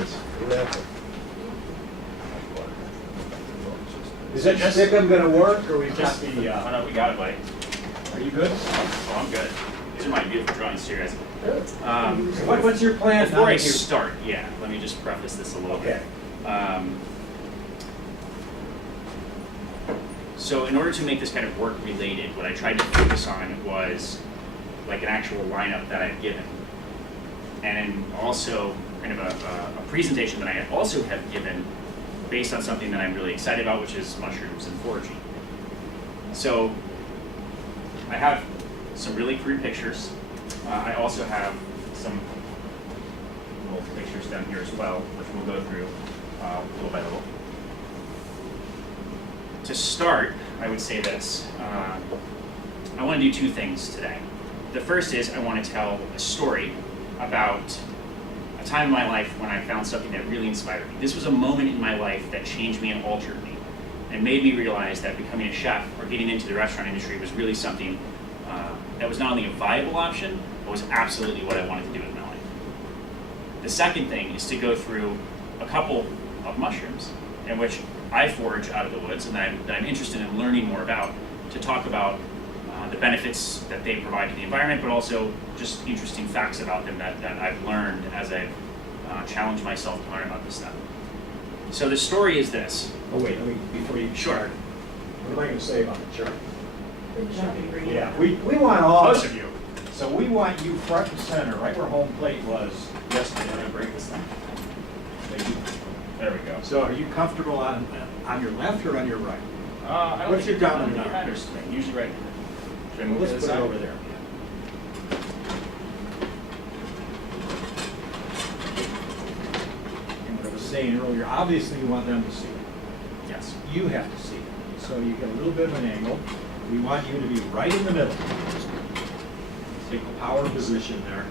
is. Is that stickum gonna work, or we Just just the, oh no, we got it, buddy. are you good? Oh, I'm good. These are my beautiful drawings here, guys. What's your plan? Before I start, yeah, let me just preface this a little Okay. bit. So in order to make this kind of work related, what I tried to focus on was like an actual lineup that I've given. And also kind of a presentation that I also have given based on something that I'm really excited about, which is mushrooms and foraging. So I have some really crude pictures. I also have some little pictures down here as well, which we'll go through little by little. To start, I would say this. I want to do two things today. The first is I want to tell a story about a time in my life when I found something that really inspired me. This was a moment in my life that changed me and altered me, and made me realize that becoming a chef or getting into the restaurant industry was really something that was not only a viable option, but was absolutely what I wanted to do in my life. The second thing is to go through a couple of mushrooms in which I forage out of the woods and that I'm interested in learning more about, to talk about the benefits that they provide to the environment, but also just interesting facts about them that I've learned as I've challenged myself to learn about this stuff. So the story is this. Oh wait, let me, before you Sure. start, what am I gonna say about the chart? Yeah. Yeah, we want all Most of you. So we want you front and center, right where home plate was yesterday. I'm gonna break this thing. There we go. So are you comfortable on your left or on your right? I don't What's think your it- I don't dominant think it arm? matters to me. Usually right. Should I move Let's to put this it side? over there. And what I was saying earlier, obviously you want them to see it. Yes. You have to see it. So you get a little bit of an angle. We want you to be right in the middle. Take the power position there.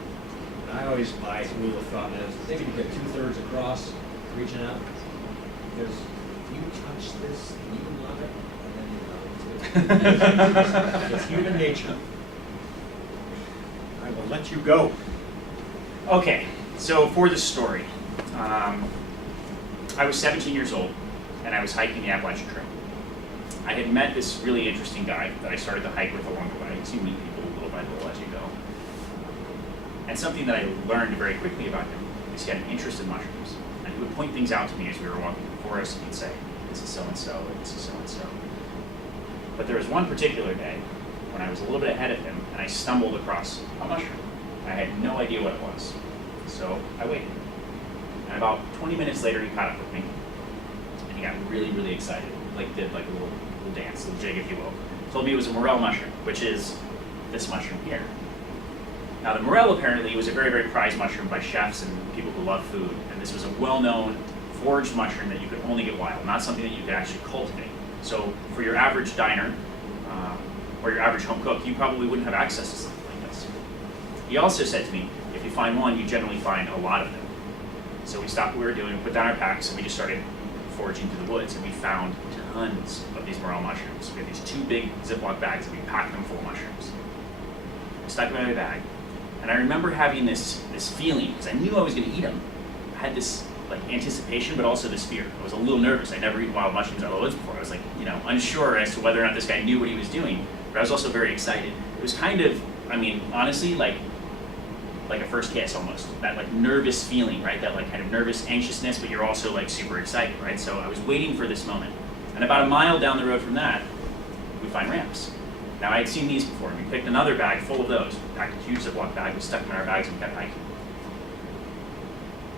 I always, my rule of thumb is, maybe you get 2/3 across, reaching out. Because if you touch this, and you love it, and then you love it. It's human nature. I will let you go. Okay, so for the story, I was 17 years old and I was hiking the Appalachian Trail. I had met this really interesting guy that I started to hike with along the way. So you meet people little by little as you go. And something that I learned very quickly about him is he had an interest in mushrooms. And he would point things out to me as we were walking through the forest, and he'd say, this is so-and-so, and this is so-and-so. But there was one particular day when I was a little bit ahead of him and I stumbled across a mushroom. I had no idea what it was. So I waited. And about 20 minutes later, he caught up with me. And he got really, really excited. Did a little dance, a little jig, if you will. Told me it was a morel mushroom, which is this mushroom here. Now the morel apparently was a very, very prized mushroom by chefs and people who love food. And this was a well-known foraged mushroom that you could only get wild, not something that you could actually cultivate. So for your average diner, or your average home cook, you probably wouldn't have access to something like this. He also said to me, if you find one, you generally find a lot of them. So we stopped what we were doing, put down our packs, and we just started foraging through the woods, and we found tons of these morel mushrooms. We had these 2 big Ziploc bags, and we packed them full of mushrooms. I stuck them in my bag, and I remember having this feeling, because I knew I was going to eat them. I had this anticipation, but also this fear. I was a little nervous. I'd never eaten wild mushrooms out of the woods before. I was unsure as to whether or not this guy knew what he was doing, but I was also very excited. It was kind of, honestly, like a first kiss almost. That nervous feeling, right? That kind of nervous anxiousness, but you're also super excited, right? So I was waiting for this moment. And about a mile down the road from that, we find ramps. Now I had seen these before, and we picked another bag full of those, packed a huge Ziploc bag, we stuck them in our bags and kept hiking.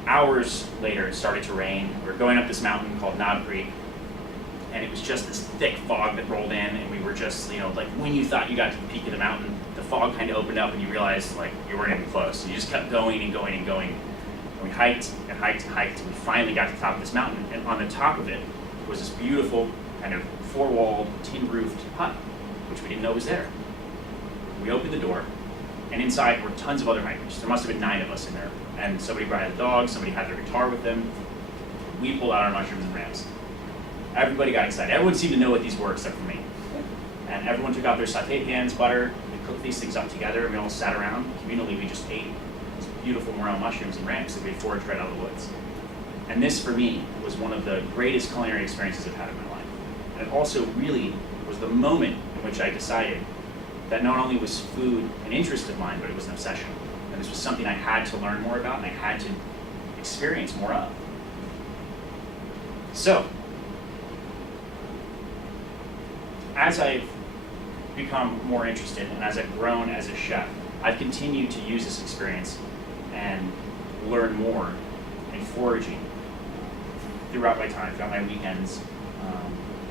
Hours later, it started to rain. We were going up this mountain called Knob Creek, and it was just this thick fog that rolled in, and we were just, when you thought you got to the peak of the mountain, the fog kind of opened up, and you realized you weren't even close. So you just kept going and going and going. And we hiked and hiked and hiked, and we finally got to the top of this mountain. And on the top of it was this beautiful kind of 4-walled, tin-roofed hut, which we didn't know was there. We opened the door, and inside were tons of other hikers. There must have been 9 of us in there. And somebody brought a dog, somebody had their guitar with them. We pulled out our mushrooms and ramps. Everybody got excited. Everyone seemed to know what these were except for me. And everyone took out their sauté pans, butter. We cooked these things up together, and we all sat around. Communally, we just ate these beautiful morel mushrooms and ramps that we had foraged right out of the woods. And this, for me, was one of the greatest culinary experiences I've had in my life. And it also really was the moment in which I decided that not only was food an interest of mine, but it was an obsession. And this was something I had to learn more about and I had to experience more of. So, as I've become more interested and as I've grown as a chef, I've continued to use this experience and learn more in foraging throughout my time, throughout my weekends.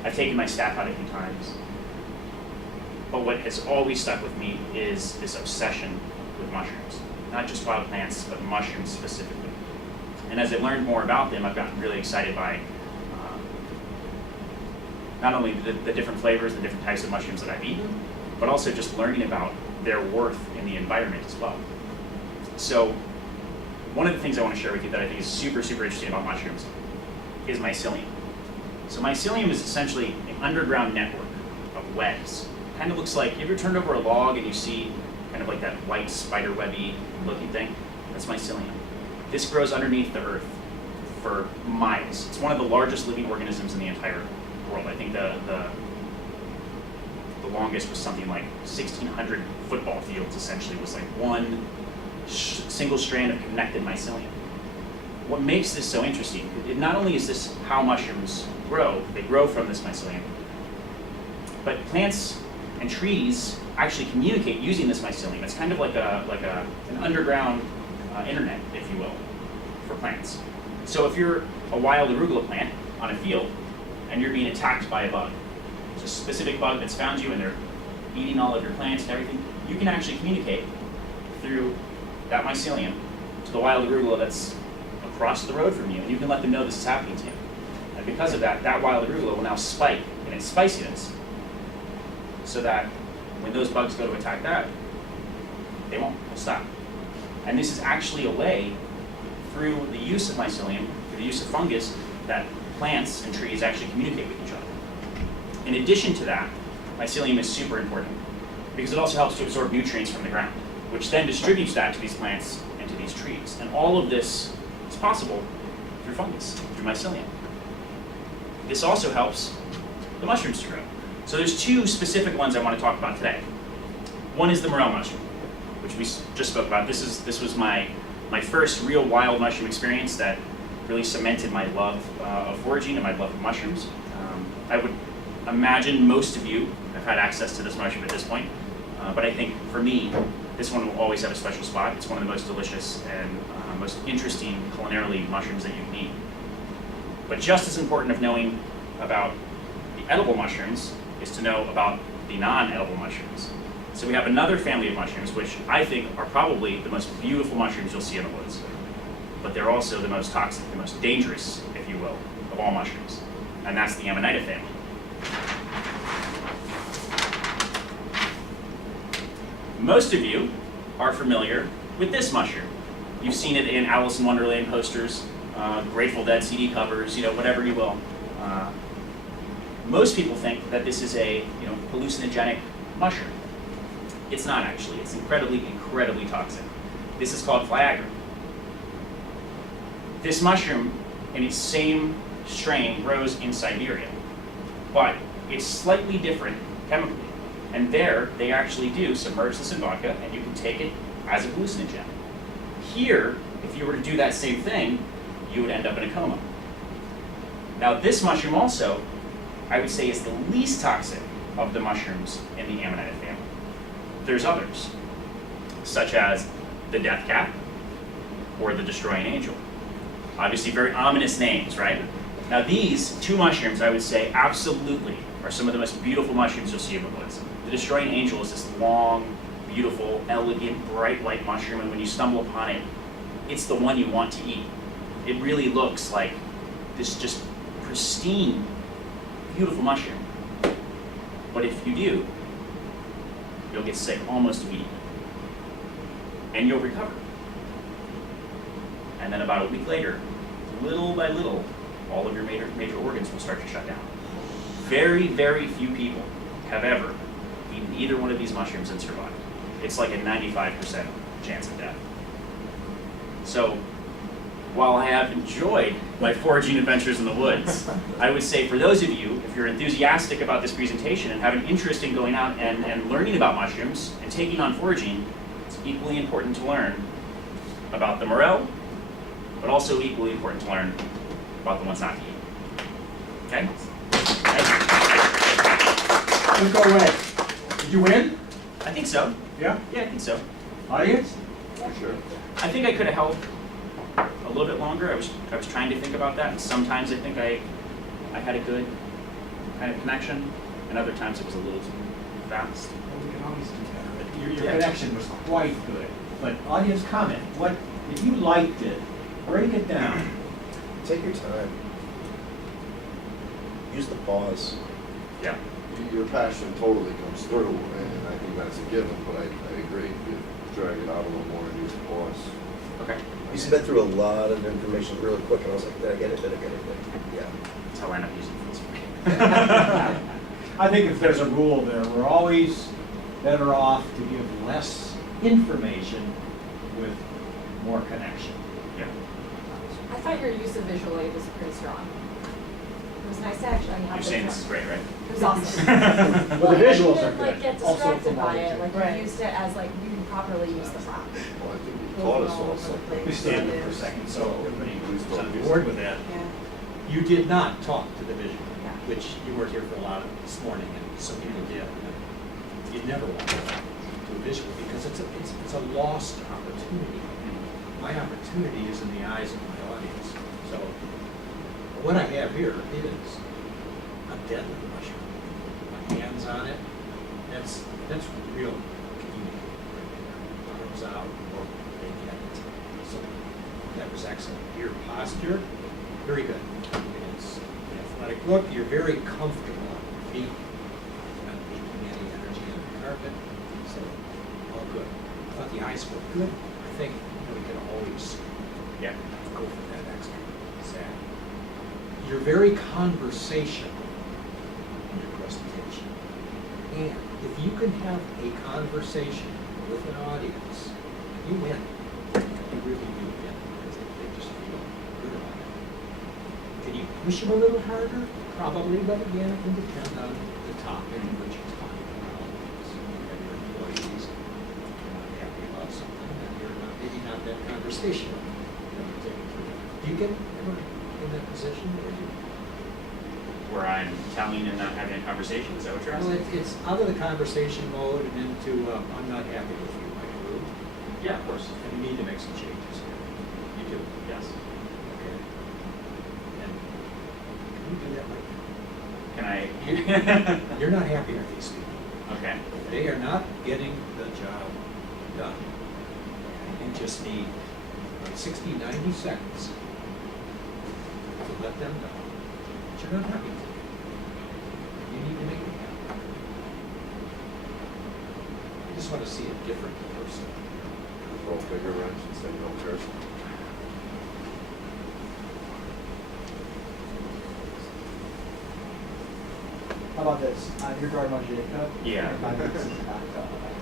I've taken my staff out a few times. But what has always stuck with me is this obsession with mushrooms. Not just wild plants, but mushrooms specifically. And as I've learned more about them, I've gotten really excited by not only the different flavors, the different types of mushrooms that I've eaten, but also just learning about their worth in the environment as well. So one of the things I want to share with you that I think is super, super interesting about mushrooms is mycelium. So mycelium is essentially an underground network of webs. Kind of looks like, you ever turned over a log and you see kind of like that white spider webby looking thing? That's mycelium. This grows underneath the earth for miles. It's one of the largest living organisms in the entire world. I think the longest was something like 1,600 football fields, essentially, was like one single strand of connected mycelium. What makes this so interesting, not only is this how mushrooms grow, they grow from this mycelium, but plants and trees actually communicate using this mycelium. It's kind of like an underground internet, if you will, for plants. So if you're a wild arugula plant on a field and you're being attacked by a bug, it's a specific bug that's found you and they're eating all of your plants and everything, you can actually communicate through that mycelium to the wild arugula that's across the road from you, and you can let them know this is happening to you. And because of that, that wild arugula will now spike in its spiciness, so that when those bugs go to attack that, they won't, they'll stop. And this is actually a way, through the use of mycelium, through the use of fungus, that plants and trees actually communicate with each other. In addition to that, mycelium is super important because it also helps to absorb nutrients from the ground, which then distributes that to these plants and to these trees. And all of this is possible through fungus, through mycelium. This also helps the mushrooms to grow. So there's two specific ones I want to talk about today. One is the morel mushroom, which we just spoke about. This was my first real wild mushroom experience that really cemented my love of foraging and my love of mushrooms. I would imagine most of you have had access to this mushroom at this point, but I think for me, this one will always have a special spot. It's one of the most delicious and most interesting culinarily mushrooms that you can eat. But just as important of knowing about the edible mushrooms is to know about the non-edible mushrooms. So we have another family of mushrooms, which I think are probably the most beautiful mushrooms you'll see in the woods. But they're also the most toxic, the most dangerous, if you will, of all mushrooms. And that's the Amanita family. Most of you are familiar with this mushroom. You've seen it in Alice in Wonderland posters, Grateful Dead CD covers, whatever you will. Most people think that this is a hallucinogenic mushroom. It's not actually. It's incredibly, incredibly toxic. This is called Viagra. This mushroom, in its same strain, grows in Siberia, but it's slightly different chemically. And there, they actually do submerge this in vodka, and you can take it as a hallucinogen. Here, if you were to do that same thing, you would end up in a coma. Now, this mushroom also, I would say, is the least toxic of the mushrooms in the Amanita family. There's others, such as the death cap or the destroying angel. Obviously, very ominous names, right? Now, these two mushrooms, I would say, absolutely are some of the most beautiful mushrooms you'll see in the woods. The destroying angel is this long, beautiful, elegant, bright white mushroom, and when you stumble upon it, it's the one you want to eat. It really looks like this just pristine, beautiful mushroom. But if you do, you'll get sick almost immediately. And you'll recover. And then about a week later, little by little, all of your major organs will start to shut down. Very, very few people have ever eaten either one of these mushrooms and survived. It's like a 95% chance of death. So while I have enjoyed my foraging adventures in the woods, I would say for those of you, if you're enthusiastic about this presentation and have an interest in going out and learning about mushrooms and taking on foraging, it's equally important to learn about the morel, but also equally important to learn about the ones not to eat. Okay? Thank you. Let's go away. Did you win? I think so. Yeah? Yeah, I think so. Audience? For sure. I think I could have held a little bit longer. I was trying to think about that, and sometimes I think I had a good kind of connection, and other times it was a little too fast. Well, we can always do better, but your Yeah. connection was quite good. But audience comment, what, if you liked it, break it down. Take your time. Use the pause. Yeah. Your passion totally comes through, and I think that's a given, but I agree. You drag it out a little more and use the pause. Okay. You sped through a lot of information really quick, and I was like, did I get it? Did I get it? Yeah. That's how I end up using Facebook. I think if there's a rule there, we're always better off to give less information with more connection. Yeah. I thought your use of visual aid was pretty strong. It was nice to actually have You're the saying term. this is great, right? It was awesome. Well, the visuals you are didn't, like, good. get Also distracted from by it, audio. like Right. you used it as like you can properly use the prop. Well, I think you taught us all something. We stand there for a second, so everybody Please who's on focus. board with that. Yeah. You did not talk to the visual, Yeah. which you weren't here for a lot of this morning, and some people did. You never want to talk to a visual because it's a lost opportunity. My opportunity is in the eyes of my audience. So what I have here is a deadly mushroom. My hands on it. That's real community right there. Arms out, or they get it. So that was excellent. Your posture, very good. It's an athletic look. You're very comfortable on your feet. Not leaking any energy on the carpet. So all good. I thought the eyes were good. I think we can always Yeah. go for that extra zap. You're very conversational in your presentation. And if you can have a conversation with an audience, you win. You really do win. They just feel good about it. Can you push them a little harder? Probably, but again, it can depend on the topic in which you're talking about. So you have your employees, you're not happy about something, then you're not, maybe not that conversational. Do you get ever in that position, or do you? Where I'm telling and not having a conversation, is that what you're Well, asking? it's out of the conversation mode and into, I'm not happy with you, my group, Yeah, of course. and you need to make some changes here. You do, Yes. okay? And can you do that right Can I? now? You're not happy with these people. Okay. They are not getting the job done. You just need 60, 90 seconds to let them know that you're not happy with it. You need to make it happen. I just want to see a different person. Throw a bigger wrench and say no person. How about this? You're guarding on Jacob. Yeah. This is not,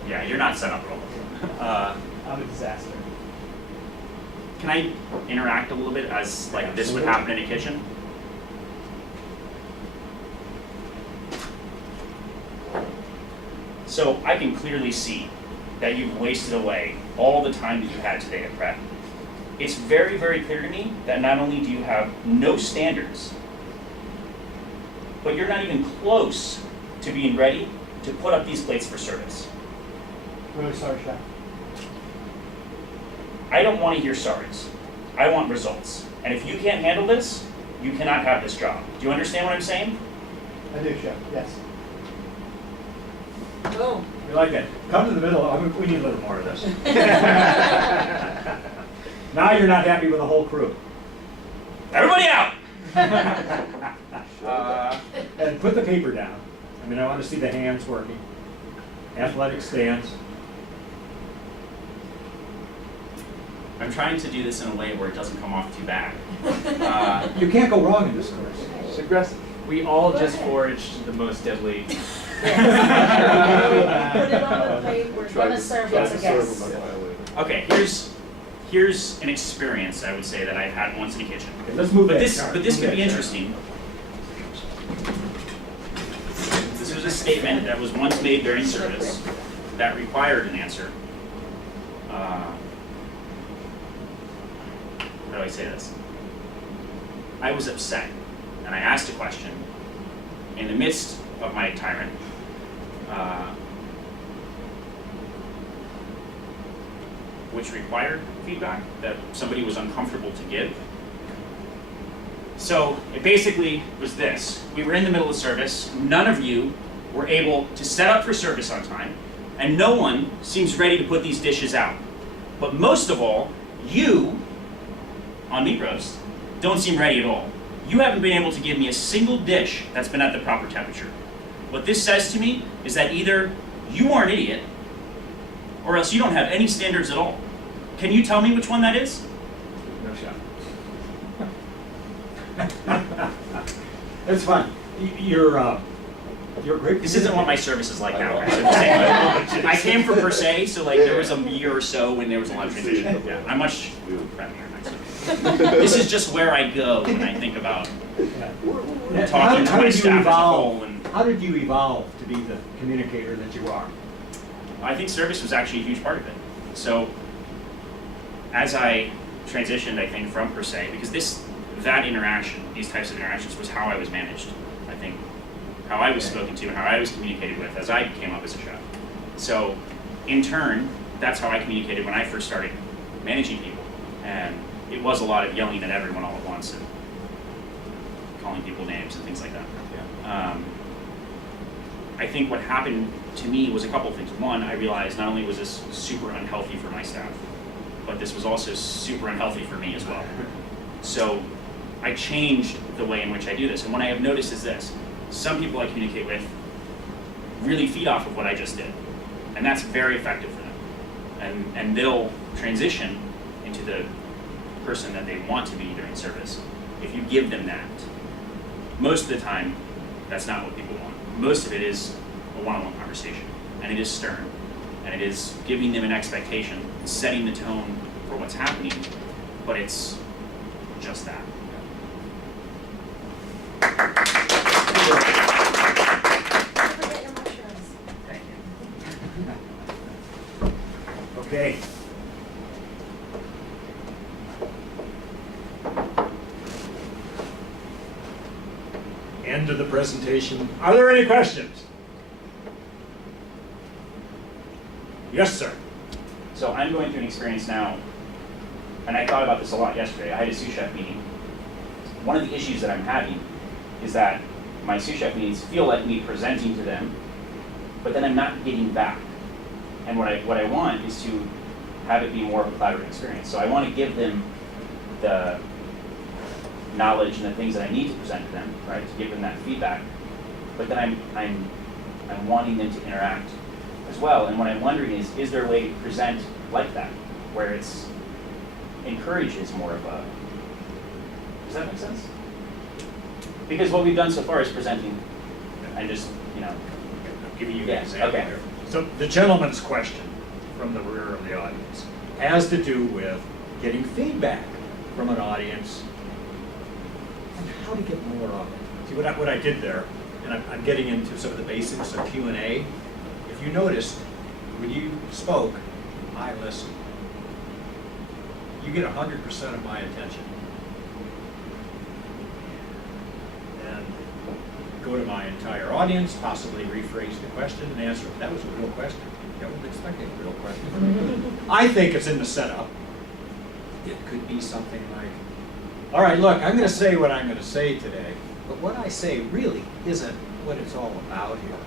Yeah, you're not set up at all. I'm a disaster. Can I interact a little bit as like this would happen in a kitchen? So I can clearly see that you've wasted away all the time that you had today to prep. It's very, very clear to me that not only do you have no standards, but you're not even close to being ready to put up these plates for service. Really sorry, Chef. I don't want to hear sorries. I want results. And if you can't handle this, you cannot have this job. Do you understand what I'm saying? I do, Chef. Yes. Boom. You like that? Come to the middle. We need a little more of this. Now you're not happy with the whole crew. Everybody out! And put the paper down. I mean, I want to see the hands working. Athletic stance. I'm trying to do this in a way where it doesn't come off too bad. You can't go wrong in this course. It's aggressive. We all Go just ahead. foraged the most deadly. Put it on the plate, we're Tried gonna to- serve tried it to to serve guests. them, I violated. Okay, here's an experience I would say that I've had once in a kitchen. Okay, let's move But ahead, this, Charlie. but this Move could be ahead, interesting. This was a statement that was once made during service that required an answer. How do I say this? I was upset, and I asked a question in the midst of my tyrant. Which required feedback that somebody was uncomfortable to give. So it basically was this. We were in the middle of service. None of you were able to set up for service on time, and no one seems ready to put these dishes out. But most of all, you, on meat roast, don't seem ready at all. You haven't been able to give me a single dish that's been at the proper temperature. What this says to me is that either you are an idiot, or else you don't have any standards at all. Can you tell me which one that is? No shot. That's fine. You're a great. This isn't what my service is like now, guys. I'm just saying, like, I came from per se, so like there was a year or so when there was a lot of transition. Yeah, I'm much crappier next time. This is just where I go when I think about talking to my staff as a whole. And How did you evolve to be the communicator that you are? I think service was actually a huge part of it. So as I transitioned, I think, from per se, because that interaction, these types of interactions, was how I was managed. I think how I was spoken to and how I was communicated with as I came up as a chef. So in turn, that's how I communicated when I first started managing people. And it was a lot of yelling at everyone all at once and calling people names and things like that. I think what happened to me was a couple of things. One, I realized not only was this super unhealthy for my staff, but this was also super unhealthy for me as well. So I changed the way in which I do this. And what I have noticed is this. Some people I communicate with really feed off of what I just did. And that's very effective for them. And they'll transition into the person that they want to be during service if you give them that. Most of the time, that's not what people want. Most of it is a one-on-one conversation, and it is stern, and it is giving them an expectation, setting the tone for what's happening, but it's just that. Don't forget your mushrooms. Thank you. Okay. End of the presentation. Are there any questions? Yes, sir. So I'm going through an experience now, and I thought about this a lot yesterday. I had a sous chef meeting. One of the issues that I'm having is that my sous chef meetings feel like me presenting to them, but then I'm not getting back. And what I want is to have it be more of a collaborative experience. So I want to give them the knowledge and the things that I need to present to them, right? To give them that feedback. But then I'm wanting them to interact as well. And what I'm wondering is there a way to present like that, where it's encourages more of a, does that make sense? Because what we've done so far is presenting and just, I'm giving you an Yeah, example okay. here. So the gentleman's question from the rear of the audience has to do with getting feedback from an audience and how to get more of it. See, what I did there, and I'm getting into some of the basics of Q&A. If you noticed, when you spoke, I listened. You get 100% of my attention. And go to my entire audience, possibly rephrase the question and answer it. That was a real question. I wasn't expecting a real question. I think it's in the setup. It could be something like, all right, look, I'm going to say what I'm going to say today, but what I say really isn't what it's all about here.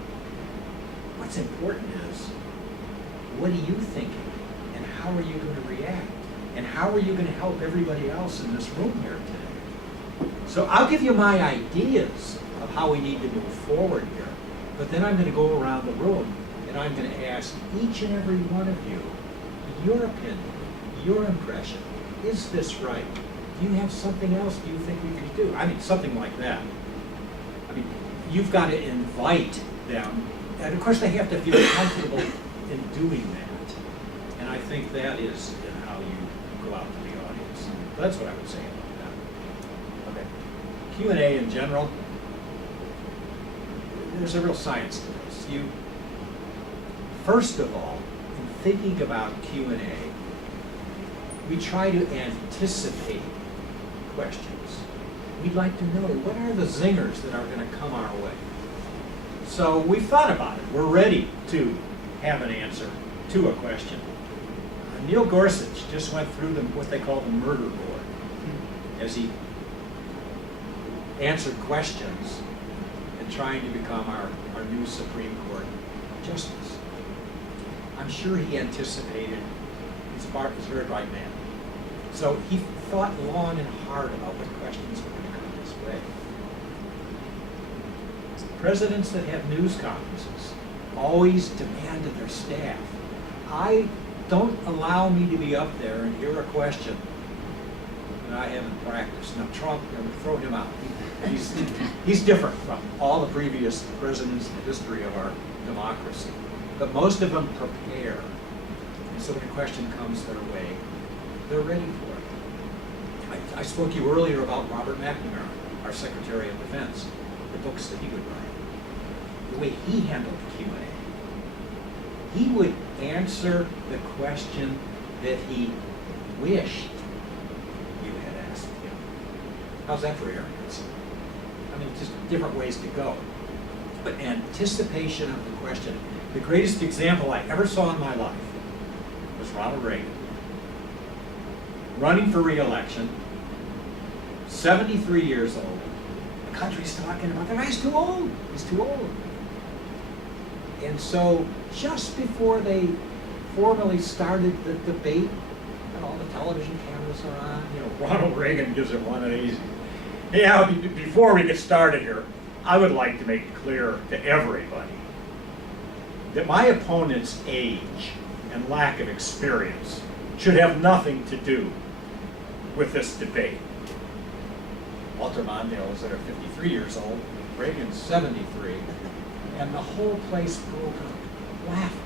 What's important is, what are you thinking? And how are you going to react? And how are you going to help everybody else in this room here today? So I'll give you my ideas of how we need to move forward here, but then I'm going to go around the room and I'm going to ask each and every one of you your opinion, your impression. Is this right? Do you have something else do you think we could do? I mean, something like that. I mean, you've got to invite them, and of course they have to feel comfortable in doing that. And I think that is how you go go out to the audience. That's what I would say about that. Okay. Q&A in general, there's a real science to this. First of all, in thinking about Q&A, we try to anticipate questions. We'd like to know what are the zingers that are going to come our way. So we've thought about it. We're ready to have an answer to a question. Neil Gorsuch just went through what they call the murder board as he answered questions and trying to become our new Supreme Court Justice. I'm sure he anticipated, he's a very bright man. So he thought long and hard about what questions were going to come his way. Presidents that have news conferences always demand of their staff, don't allow me to be up there and hear a question that I haven't practiced. Now Trump, I'm going to throw him out. He's different from all the previous presidents in the history of our democracy. But most of them prepare. And so when a question comes their way, they're ready for it. I spoke to you earlier about Robert McNamara, our Secretary of Defense, the books that he would write, the way he handled the Q&A. He would answer the question that he wished you had asked him. How's that for arrogance? I mean, just different ways to go. But anticipation of the question. The greatest example I ever saw in my life was Ronald Reagan. Running for re-election, 73 years old. The country's talking about, the guy's too old. He's too old. And so just before they formally started the debate, and all the television cameras are on, Ronald Reagan gives it one and easy. Yeah, before we get started here, I would like to make it clear to everybody that my opponent's age and lack of experience should have nothing to do with this debate. Walter Mondale is there 53 years old, Reagan's 73, and the whole place broke up laughing.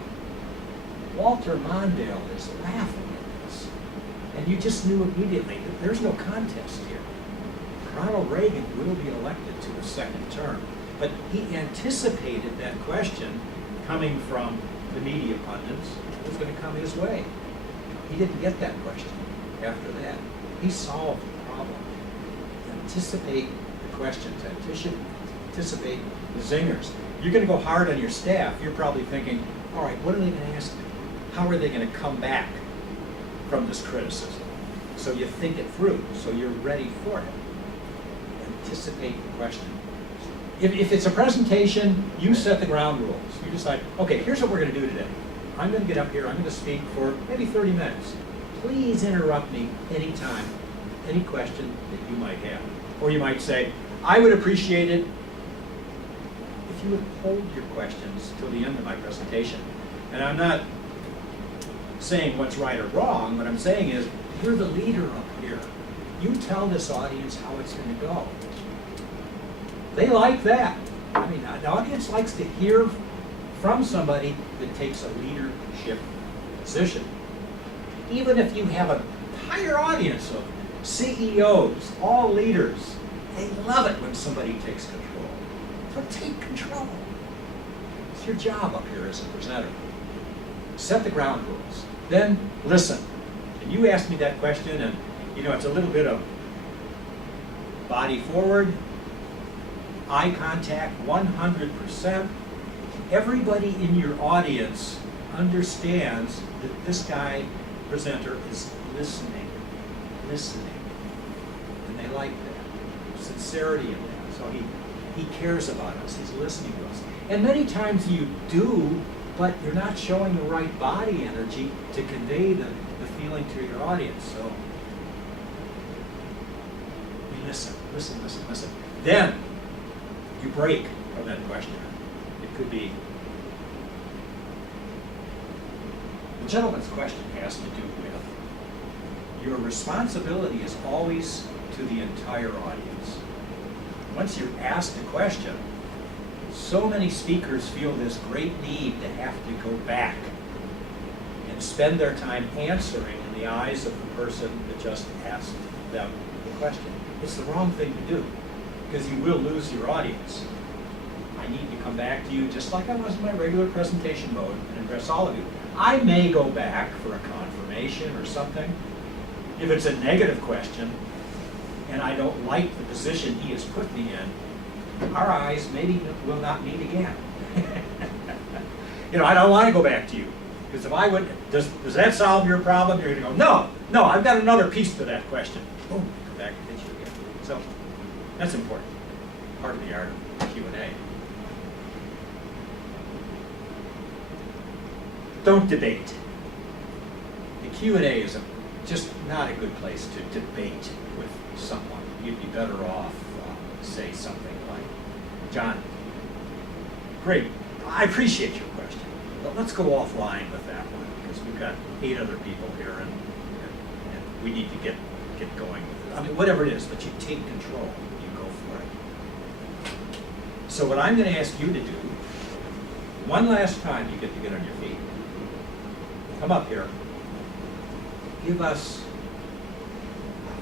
Walter Mondale is laughing at this. And you just knew immediately that there's no contest here. Ronald Reagan will be elected to a second term. But he anticipated that question coming from the media pundits was going to come his way. He didn't get that question after that. He solved the problem. Anticipate the questions, anticipate the zingers. You're going to go hard on your staff. You're probably thinking, all right, what are they going to ask me? How are they going to come back from this criticism? So you think it through, so you're ready for it. Anticipate the question. If it's a presentation, you set the ground rules. You decide, okay, here's what we're going to do today. I'm going to get up here, I'm going to speak for maybe 30 minutes. Please interrupt me anytime, any question that you might have. Or you might say, I would appreciate it if you would hold your questions till the end of my presentation. And I'm not saying what's right or wrong. What I'm saying is, you're the leader up here. You tell this audience how it's going to go. They like that. I mean, the audience likes to hear from somebody that takes a leadership position. Even if you have an entire audience of CEOs, all leaders, they love it when somebody takes control. So take control. It's your job up here as a presenter. Set the ground rules. Then listen. And you asked me that question, and it's a little bit of body forward, eye contact, 100%. Everybody in your audience understands that this guy, presenter, is listening. And they like that. Sincerity in that. So he cares about us. He's listening to us. And many times you do, but you're not showing the right body energy to convey the feeling to your audience. So you listen. Then you break from that question. It could be, the gentleman's question has to do with, your responsibility is always to the entire audience. Once you're asked a question, so many speakers feel this great need to have to go back and spend their time answering, and the eyes of the person that just asked them the question. It's the wrong thing to do, because you will lose your audience. I need to come back to you just like I was in my regular presentation mode and address all of you. I may go back for a confirmation or something. If it's a negative question and I don't like the position he has put me in, our eyes maybe will not meet again. You know, I don't want to go back to you, because if I would, does that solve your problem? You're going to go, no, I've got another piece to that question. Boom, come back and hit you again. So that's important. Part of the art of Q&A. Don't debate. The Q&A is just not a good place to debate with someone. You'd be better off, say something like, John, great, I appreciate your question, but let's go offline with that one, because we've got 8 other people here and we need to get going with it. I mean, whatever it is, but you take control, you go for it. So what I'm going to ask you to do, one last time you get to get on your feet, come up here, give us,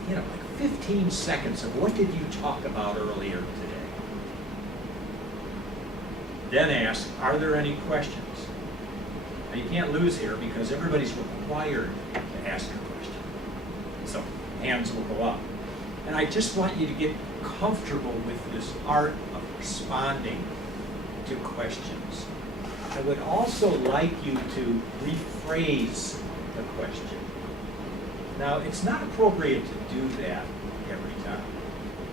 you know, like 15 seconds of what did you talk about earlier today. Then ask, are there any questions? Now you can't lose here because everybody's required to ask a question. So hands will go up. And I just want you to get comfortable with this art of responding to questions. I would also like you to rephrase the question. Now, it's not appropriate to do that every time.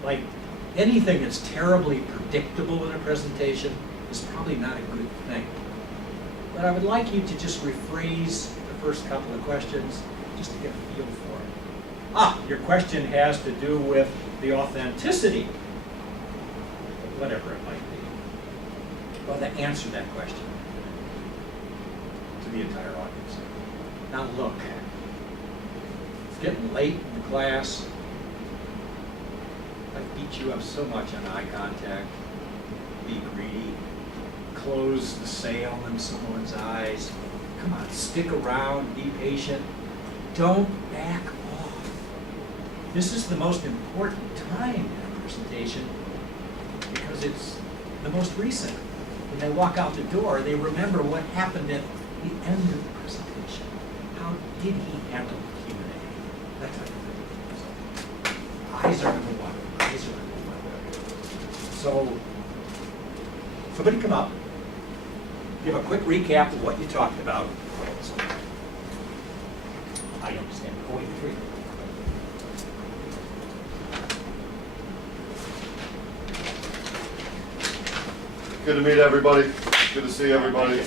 Like, anything that's terribly predictable in a presentation is probably not a good thing. But I would like you to just rephrase the first couple of questions just to get a feel for it. Your question has to do with the authenticity, whatever it might be. Well, to answer that question to the entire audience. Now look, it's getting late in the class. I beat you up so much on eye contact. Be greedy. Close the sale in someone's eyes. Come on, stick around, be patient. Don't back off. This is the most important time in a presentation because it's the most recent. When they walk out the door, they remember what happened at the end of the presentation. How did he handle the Q&A? That type of thing. So, eyes are number one. Eyes are number one. So, somebody come up, give a quick recap of what you talked about. I understand. Oh, wait, 3. Good to meet everybody. Good to see everybody.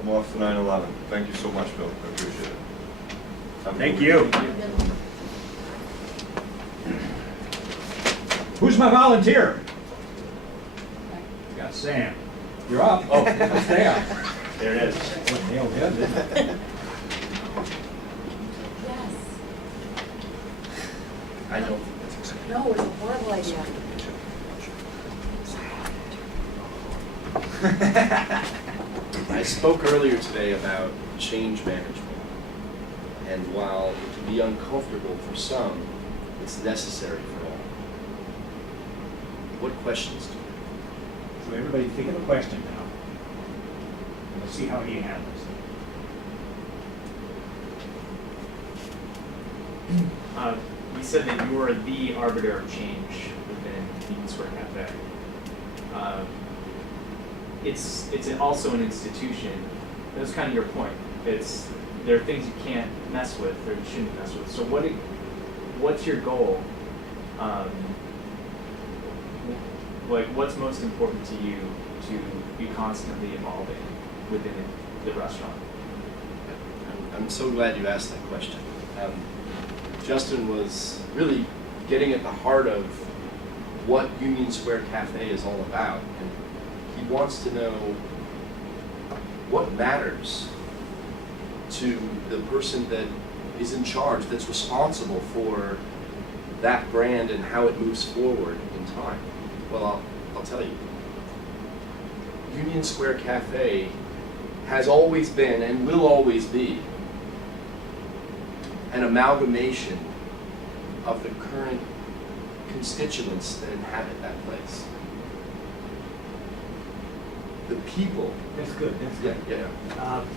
I'm off to 9/11. Thank you so much, Bill. I appreciate it. Have a Thank good you. weekend. Who's my volunteer? Got Sam. You're up. Oh, Sam. There it is. What nailed him, didn't it? Yes. I don't think that's acceptable. No, it was a horrible idea. I spoke earlier today about change management. And while it can be uncomfortable for some, it's necessary for all. What questions do you have? So everybody think of a question now. Let's see how he handles it. You said that you were the arbiter of change within Union Square Cafe. It's also an institution. That's kind of your point. There are things you can't mess with or you shouldn't mess with. So what's your goal? Like, what's most important to you to be constantly evolving within the restaurant? I'm so glad you asked that question. Justin was really getting at the heart of what Union Square Cafe is all about. And he wants to know what matters to the person that is in charge, that's responsible for that brand and how it moves forward in time. Well, I'll tell you. Union Square Cafe has always been and will always be an amalgamation of the current constituents that inhabit that place. The people. That's good, that's good. Yeah.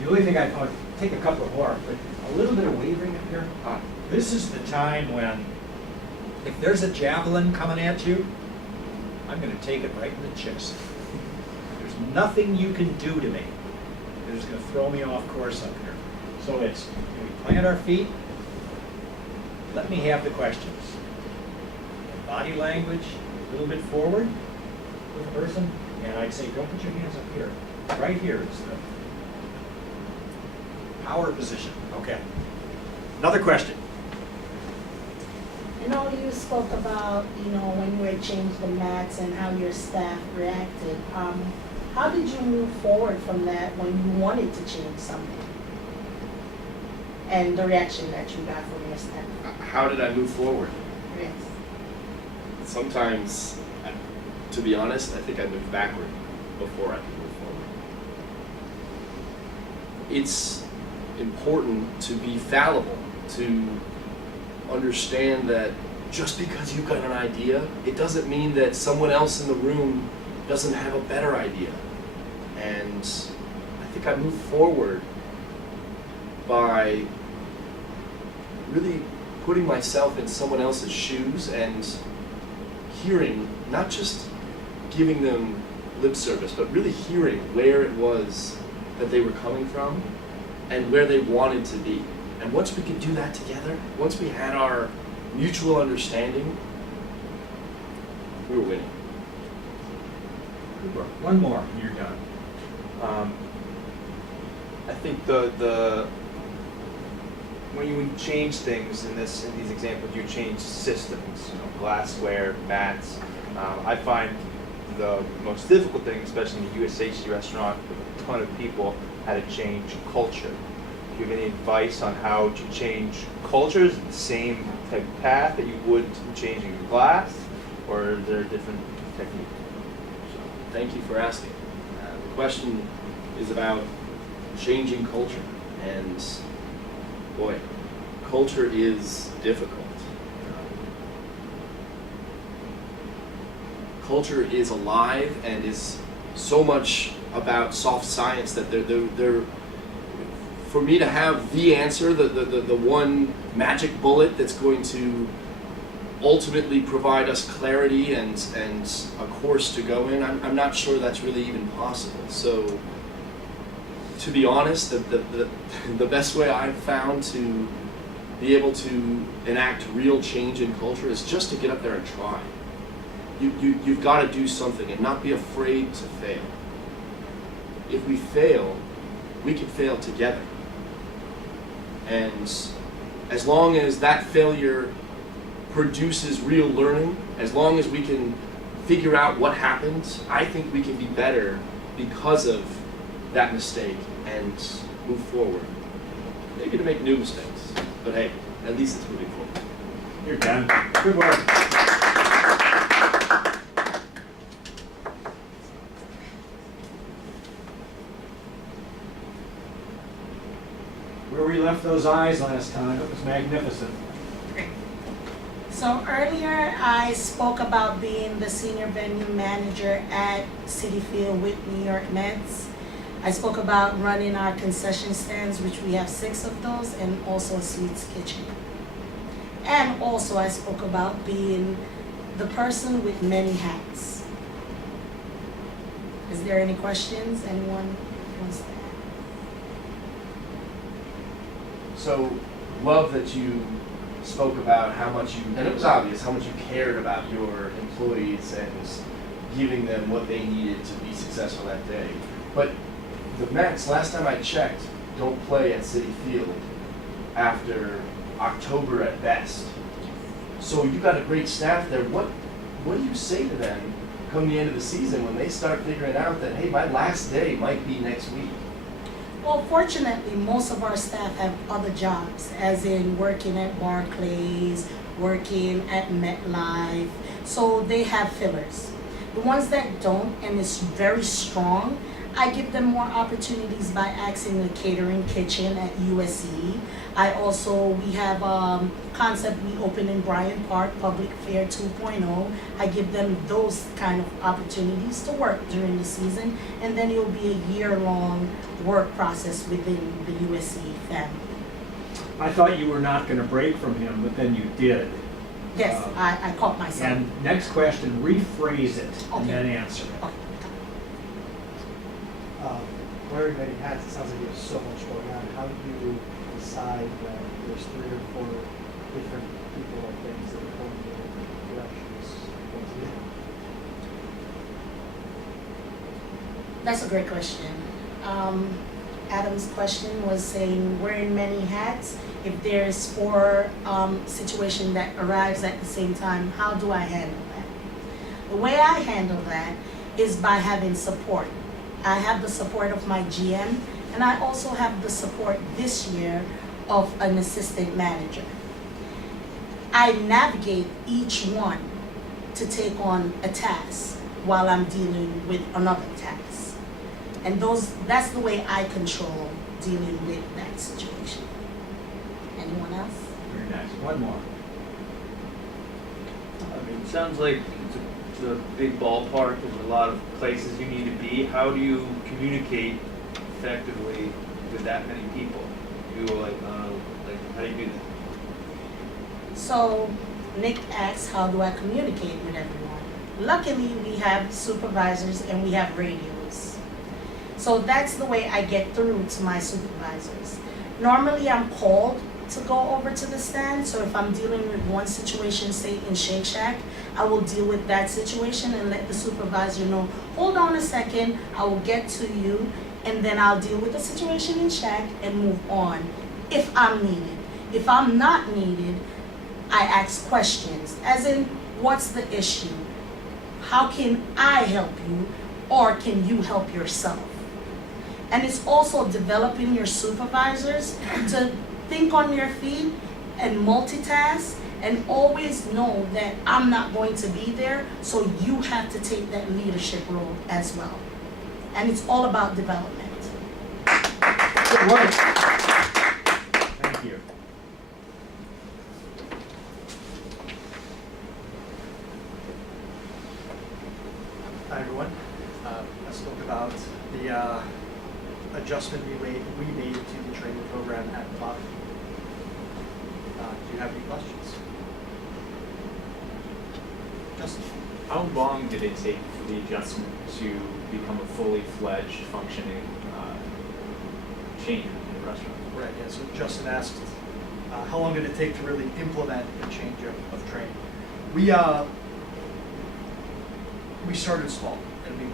The only thing I'll take a couple more, but a little bit of wavering up here. This is the time when, if there's a javelin coming at you, I'm gonna take it right in the chest. There's nothing you can do to me that is gonna throw me off course up here. So it's, can we plant our feet? Let me have the questions. Body language, a little bit forward with the person, and I'd say, don't put your hands up here. Right here is the power position. Okay. Another question. You know, you spoke about, when you had changed the mats and how your staff reacted. How did you move forward from that when you wanted to change something? And the reaction that you got from your staff? How did I move forward? Yes. Sometimes, to be honest, I think I moved backward before I could move forward. It's important to be fallible, to understand that just because you've got an idea, it doesn't mean that someone else in the room doesn't have a better idea. And I think I moved forward by really putting myself in someone else's shoes and hearing, not just giving them lip service, but really hearing where it was that they were coming from and where they wanted to be. And once we could do that together, once we had our mutual understanding, we were winning. One more, and you're done. I think when you change things in these examples, you change systems, glassware, mats. I find the most difficult thing, especially in a USHG restaurant with a ton of people, how to change culture. Do you have any advice on how to change cultures in the same type of path that you would in changing the glass, or is there a different technique? Thank you for asking. The question is about changing culture, and boy, culture is difficult. Culture is alive and is so much about soft science that they're for me to have the answer, the one magic bullet that's going to ultimately provide us clarity and a course to go in, I'm not sure that's really even possible. So, to be honest, the best way I've found to be able to enact real change in culture is just to get up there and try. You've got to do something and not be afraid to fail. If we fail, we can fail together. And as long as that failure produces real learning, as long as we can figure out what happened, I think we can be better because of that mistake and move forward. Maybe to make new mistakes, but hey, at least it's moving forward. You're done. Good work. Where we left those eyes last time, it was magnificent. So earlier I spoke about being the senior venue manager at Citi Field with New York Mets. I spoke about running our concession stands, which we have 6 of those, and also a sweets kitchen. And also I spoke about being the person with many hats. Is there any questions? Anyone wants to add? So, love that you spoke about how much you, and it was obvious how much you cared about your employees and giving them what they needed to be successful that day. But the Mets, last time I checked, don't play at Citi Field after October at best. So you got a great staff there. What do you say to them come the end of the season when they start figuring out that, hey, my last day might be next week? Well, fortunately, most of our staff have other jobs, as in working at Barclays, working at MetLife, so they have fillers. The ones that don't and is very strong, I give them more opportunities by accessing the catering kitchen at USC. We have concept we open in Bryant Park, Public Fair 2.0. I give them those kind of opportunities to work during the season, and then it'll be a year-long work process within the USC family. I thought you were not gonna break from him, but then you did. Yes, I caught myself. And next question, rephrase it and Okay. then answer it. Okay. Wearing many hats, it sounds like you have so much going on. How do you decide that there's 3 or 4 different people or things that are going in different directions? What's it? That's a great question. Adam's question was saying, wearing many hats, if there's 4 situation that arrives at the same time, how do I handle that? The way I handle that is by having support. I have the support of my GM, and I also have the support this year of an assistant manager. I navigate each one to take on a task while I'm dealing with another task. And that's the way I control dealing with that situation. Anyone else? Very nice. One more. I mean, it sounds like it's a big ballpark. There's a lot of places you need to be. How do you communicate effectively with that many people? How do you do that? So Nick asks, how do I communicate with everyone? Luckily, we have supervisors and we have radios. So that's the way I get through to my supervisors. Normally, I'm called to go over to the stand. So if I'm dealing with one situation, say in Shake Shack, I will deal with that situation and let the supervisor know, hold on a second, I will get to you, and then I'll deal with the situation in Shack and move on if I'm needed. If I'm not needed, I ask questions, as in, what's the issue? How can I help you, or can you help yourself? And it's also developing your supervisors to think on your feet and multitask, and always know that I'm not going to be there, so you have to take that leadership role as well. And it's all about development. Good work. Thank you. Hi, everyone. I spoke about the adjustment we made to the training program at the bottom. Do you have any questions? Justin? How long did it take for the adjustment to become a fully fledged functioning chain in the restaurant? Right, yeah, so Justin asked, how long did it take to really implement the change of training? We started small, and we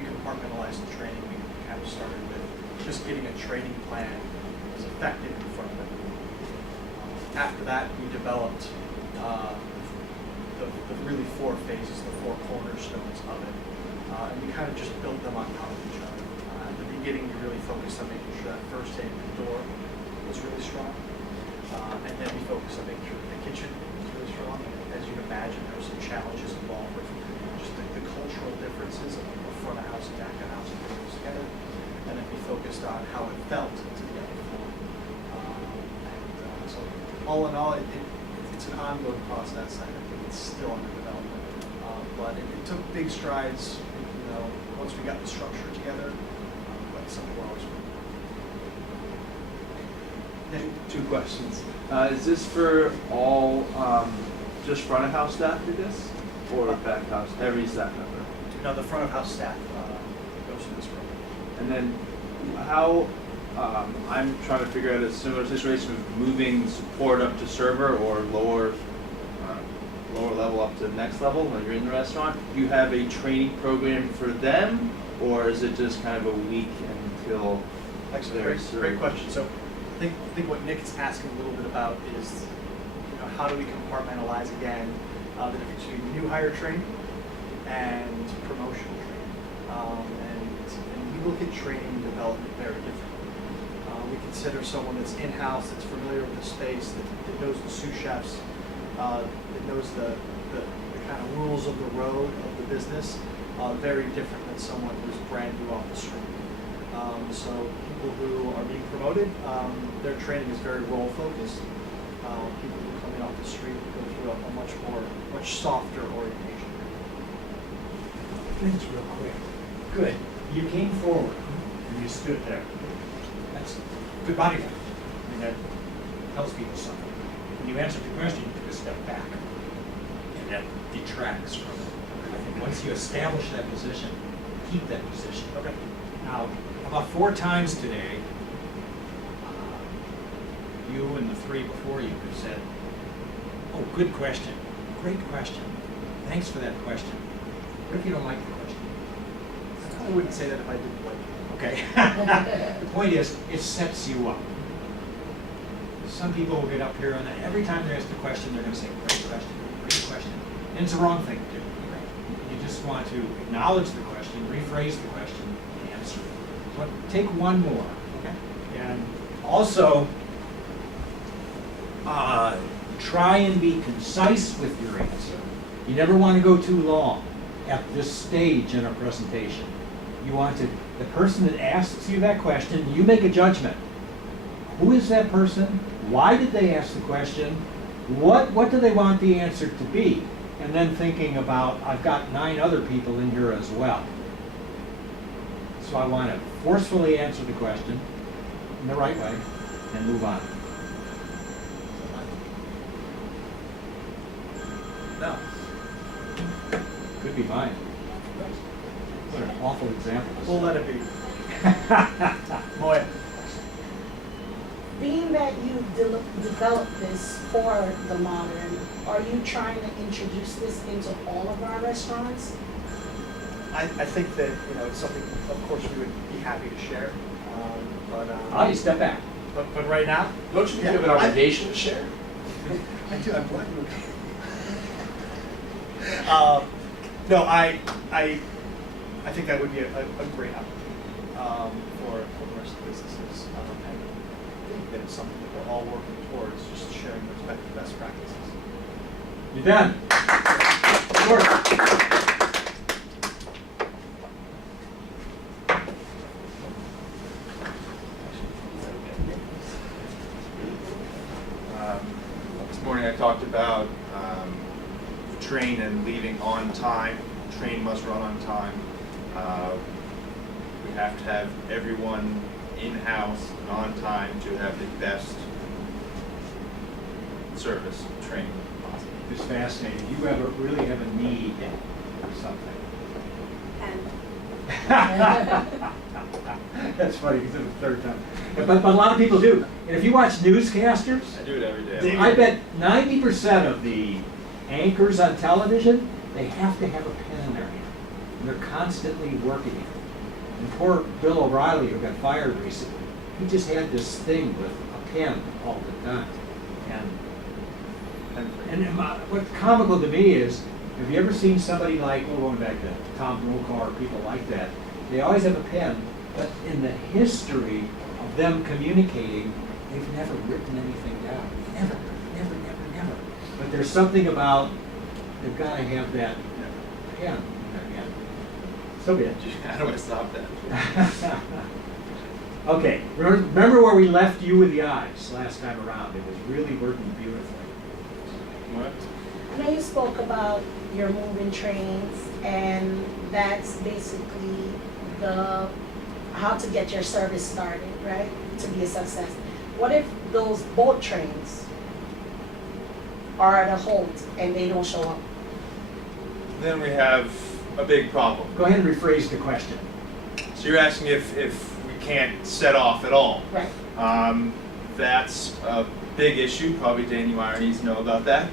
compartmentalized the training. We kind of started with just getting a training plan that was effective in front of everyone. After that, we developed the really 4 phases, the 4 cornerstones of it, and we kind of just built them on top of each other. At the beginning, we really focused on making sure that first aid at the door was really strong, and then we focused on making sure that the kitchen was really strong. And as you'd imagine, there were some challenges involved with just the cultural differences of front of house and back of house and putting those together. And then we focused on how it felt to the other floor. So all in all, it's an ongoing process. I think it's still under development, but it took big strides. Once we got the structure together, but some flaws. Two questions. Is this for all just front of house staff do this, or back house, every staff member? No, the front of house staff goes through this program. And then how, I'm trying to figure out a similar situation of moving support up to server or lower level up to the next level when you're in the restaurant. Do you have a training program for them, or is it just kind of a week until Actually, they're great question. So I think what Nick is asking a little bit about is, how do we compartmentalize again the difference between new hire training and promotional training, and we look at training and development very differently. We consider someone that's in-house, that's familiar with the space, that knows the sous chefs, that knows the kind of rules of the road of the business, very different than someone who's brand new off the street. So people who are being promoted, their training is very role focused. People who come in off the street go through a much softer orientation. Things real quick. Good. You came forward and you stood there. That's good body language. I mean, that tells people something. When you answered the question, you took a step back. And that detracts from it. I think once you establish that position, keep that position. Okay. Now, about 4 times today, you and the 3 before you have said, oh, good question, great question, thanks for that question. What if you don't like the question? I wouldn't say that if I didn't like it. Okay. The point is, it sets you up. Some people will get up here and every time they're asked a question, they're going to say, great question. And it's the wrong thing to do. You just want to acknowledge the question, rephrase the question, and answer it. So take one more. Okay. And also, try and be concise with your answer. You never want to go too long at this stage in a presentation. You want to, the person that asks you that question, you make a judgment. Who is that person? Why did they ask the question? What do they want the answer to be? And then thinking about, I've got 9 other people in here as well. So I want to forcefully answer the question in the right way and move on. No. Could be mine. What an awful example. We'll let it be. Moya. Being that you developed this for the modern, are you trying to introduce this into all of our restaurants? I think that, it's something, of course, we would be happy to share. I'll just step back. But right now, Don't you think you have an obligation to share? I do. I'm glad you would come. No, I think that would be a great opportunity for the rest of the businesses, and I think that it's something that we're all working towards, just sharing those best practices. You're done. Good work. This morning I talked about train and leaving on time. Train must run on time. We have to have everyone in-house and on time to have the best service training possible. It's fascinating. You really have a need for something. That's funny because it's the 3rd time. But a lot of people do. And if you watch newscasters, I do it every day. I bet 90% of the anchors on television, they have to have a pen in their hand. And they're constantly working it. And poor Bill O'Reilly, who got fired recently, he just had this thing with a pen all the time. And what's comical to me is, have you ever seen somebody like, going back to Tom Brokaw or people like that, they always have a pen, but in the history of them communicating, they've never written anything down. Never. But there's something about, they've got to have that pen in their hand. So be it. How do I stop that? Okay, remember where we left you with the eyes last time around? It was really working beautifully. What? I know you spoke about your moving trains, and that's basically how to get your service started, right? To be a success. What if those boat trains are at a halt and they don't show up? Then we have a big problem. Go ahead and rephrase the question. So you're asking if we can't set off at all. Right. That's a big issue. Probably Danny Meyer needs to know about that.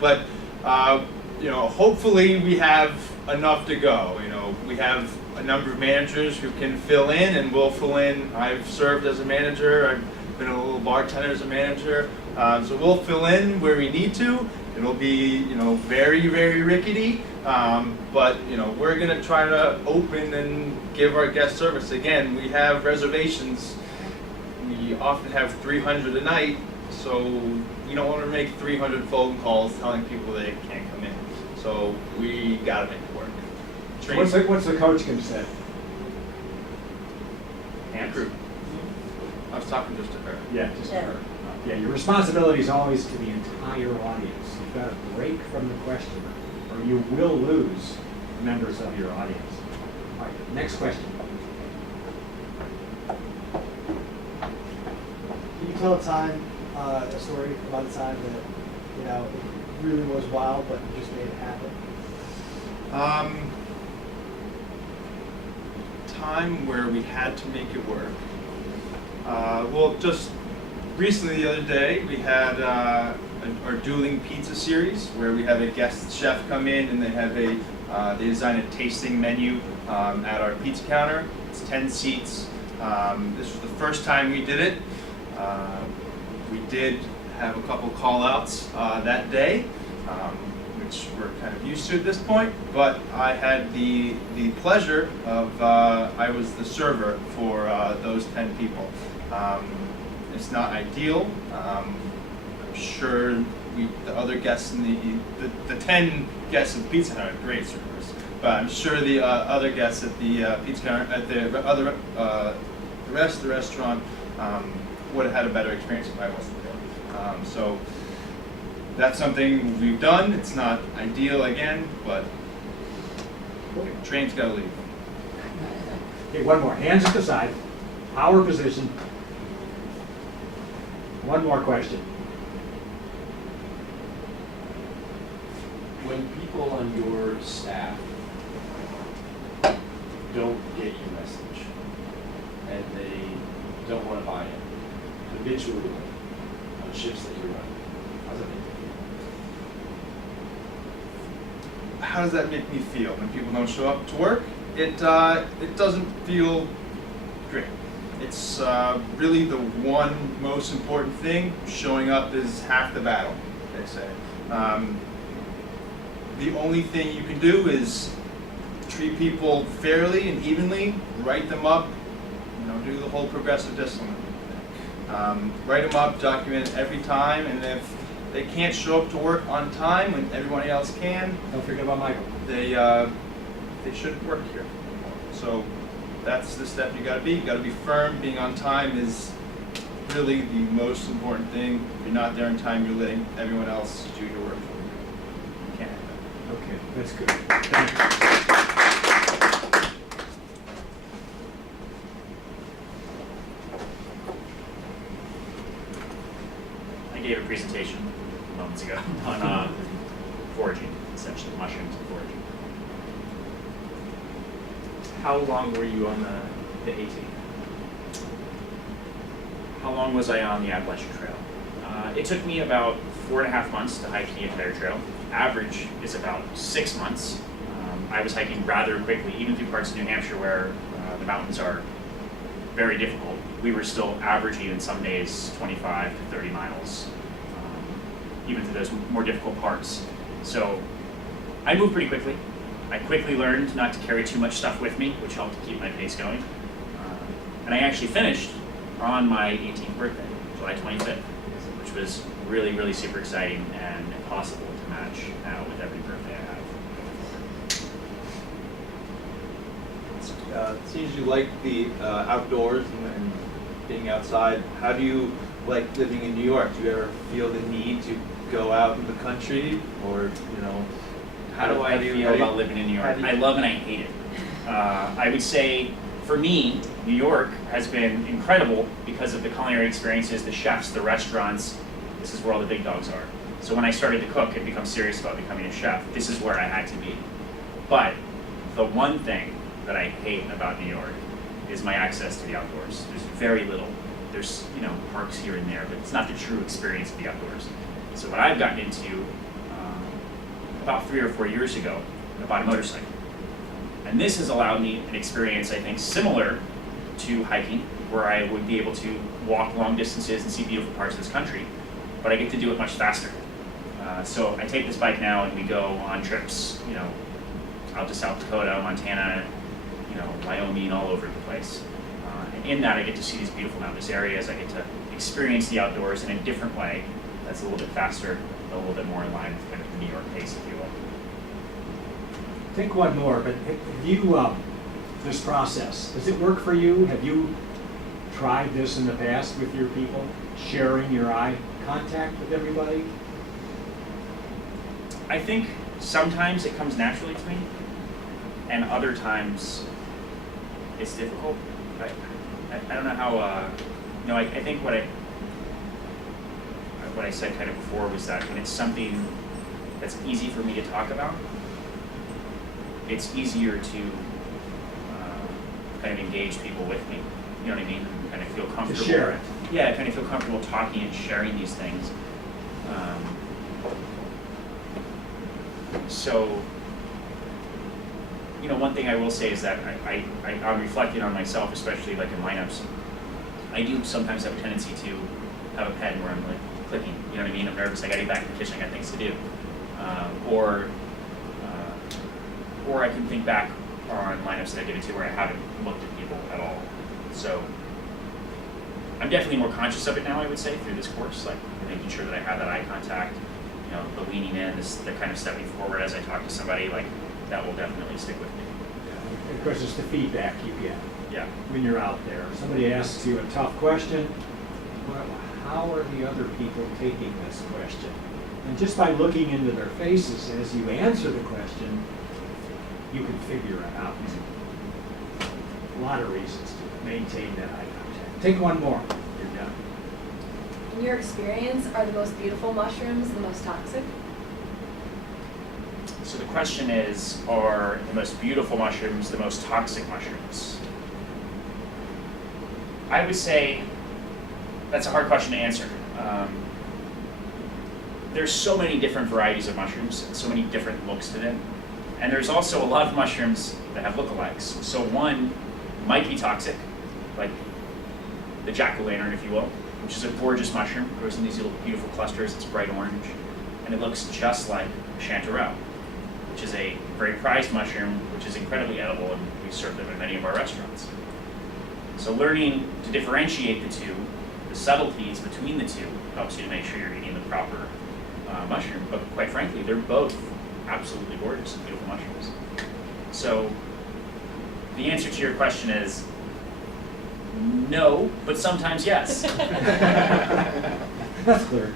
But hopefully we have enough to go. We have a number of managers who can fill in, and will fill in. I've served as a manager. I've been a little bartender as a manager. So we'll fill in where we need to. It'll be, very, very rickety. But we're gonna try to open and give our guest service. Again, we have reservations. We often have 300 a night, so we don't want to make 300 phone calls telling people they can't come in. So we gotta make it work. What's the coach gonna say? And Crew. I was talking just to her. Yeah, just Yeah. her. Yeah, your responsibility is always to the entire audience. You've got to break from the questioner, or you will lose members of your audience. All right, next question. Can you tell a story about a time that, you know, it really was wild, but you just made it happen? Time where we had to make it work. Well, just recently the other day, we had our dueling pizza series where we have a guest chef come in and they design a tasting menu at our pizza counter. It's 10 seats. This was the first time we did it. We did have a couple call-outs that day, which we're kind of used to at this point, but I had the pleasure of, I was the server for those 10 people. It's not ideal. I'm sure the other guests in the 10 guests at Pizza Hut are great servers, but I'm sure the other guests at the pizza counter, at the rest of the restaurant would have had a better experience if I wasn't there. So that's something we've done. It's not ideal again, but train's gotta leave. Okay, one more. Hands at the side. Power position. One more question. When people on your staff don't get your message and they don't want to buy it habitually on shifts that you're running, how's that make you feel? How does that make me feel when people don't show up to work? It doesn't feel great. It's really the one most important thing. Showing up is half the battle, they say. The only thing you can do is treat people fairly and evenly, write them up, do the whole progressive discipline. Write them up, document it every time, and if they can't show up to work on time when everybody else can, Don't forget about Michael. they shouldn't work here. So that's the step you gotta be. You gotta be firm. Being on time is really the most important thing. If you're not there in time, you're letting everyone else do your work for you. You can't have that. Okay, that's good. Thank you. I gave a presentation moments ago on foraging, essentially mushrooms and foraging. How long were you on the AT? How long was I on the Appalachian Trail? It took me about 4.5 months to hike the entire trail. Average is about 6 months. I was hiking rather quickly, even through parts of New Hampshire where the mountains are very difficult. We were still averaging in some days 25 to 30 miles, even through those more difficult parts. So I moved pretty quickly. I quickly learned not to carry too much stuff with me, which helped to keep my pace going. And I actually finished on my 18th birthday, July 25th, which was really, really super exciting and impossible to match now with every birthday I have. It seems you like the outdoors and being outside. How do you like living in New York? Do you ever feel the need to go out in the country, or How do I feel about living in New York? I love and I hate it. I would say, for me, New York has been incredible because of the culinary experiences, the chefs, the restaurants. This is where all the big dogs are. So when I started to cook and become serious about becoming a chef, this is where I had to be. But the one thing that I hate about New York is my access to the outdoors. There's very little. There's parks here and there, but it's not the true experience of the outdoors. So what I've gotten into about 3 or 4 years ago, I bought a motorcycle. And this has allowed me an experience, I think, similar to hiking, where I would be able to walk long distances and see beautiful parts of this country, but I get to do it much faster. So I take this bike now and we go on trips, out to South Dakota, Montana, Wyoming, all over the place. And in that I get to see these beautiful mountainous areas, I get to experience the outdoors in a different way that's a little bit faster, a little bit more in line with kind of the New York pace, if you will. Take one more, but have you, this process, does it work for you? Have you tried this in the past with your people, sharing your eye contact with everybody? I think sometimes it comes naturally to me, and other times it's difficult. I don't know how, I think what I said kind of before was that when it's something that's easy for me to talk about, it's easier to kind of engage people with me. You know what I mean? Kind of feel comfortable. To share it. Yeah, kind of feel comfortable talking and sharing these things. So, one thing I will say is that I'm reflecting on myself, especially like in lineups. I do sometimes have a tendency to have a pen where I'm like clicking. You know what I mean? I'm nervous. I got to get back to the kitchen. I got things to do. Or I can think back on lineups that I did it to where I haven't looked at people at all. So I'm definitely more conscious of it now, I would say, through this course, like making sure that I have that eye contact, the leaning in, the kind of stepping forward as I talk to somebody, like that will definitely stick with me. Of course, it's the feedback you get Yeah. when you're out there. Somebody asks you a tough question, well, how are the other people taking this question? And just by looking into their faces as you answer the question, you can figure it out. A lot of reasons to maintain that eye contact. Take one more. You're done. In your experience, are the most beautiful mushrooms the most toxic? So the question is, are the most beautiful mushrooms the most toxic mushrooms? I would say that's a hard question to answer. There's so many different varieties of mushrooms, so many different looks to them. And there's also a lot of mushrooms that have lookalikes. So one might be toxic, like the jack-o'-lantern, if you will, which is a gorgeous mushroom. It grows in these little beautiful clusters. It's bright orange, and it looks just like chanterelle, which is a very prized mushroom, which is incredibly edible, and we serve them in many of our restaurants. So learning to differentiate the two, the subtleties between the two, helps you to make sure you're eating the proper mushroom. But quite frankly, they're both absolutely gorgeous and beautiful mushrooms. So the answer to your question is no, but sometimes yes. That's clear.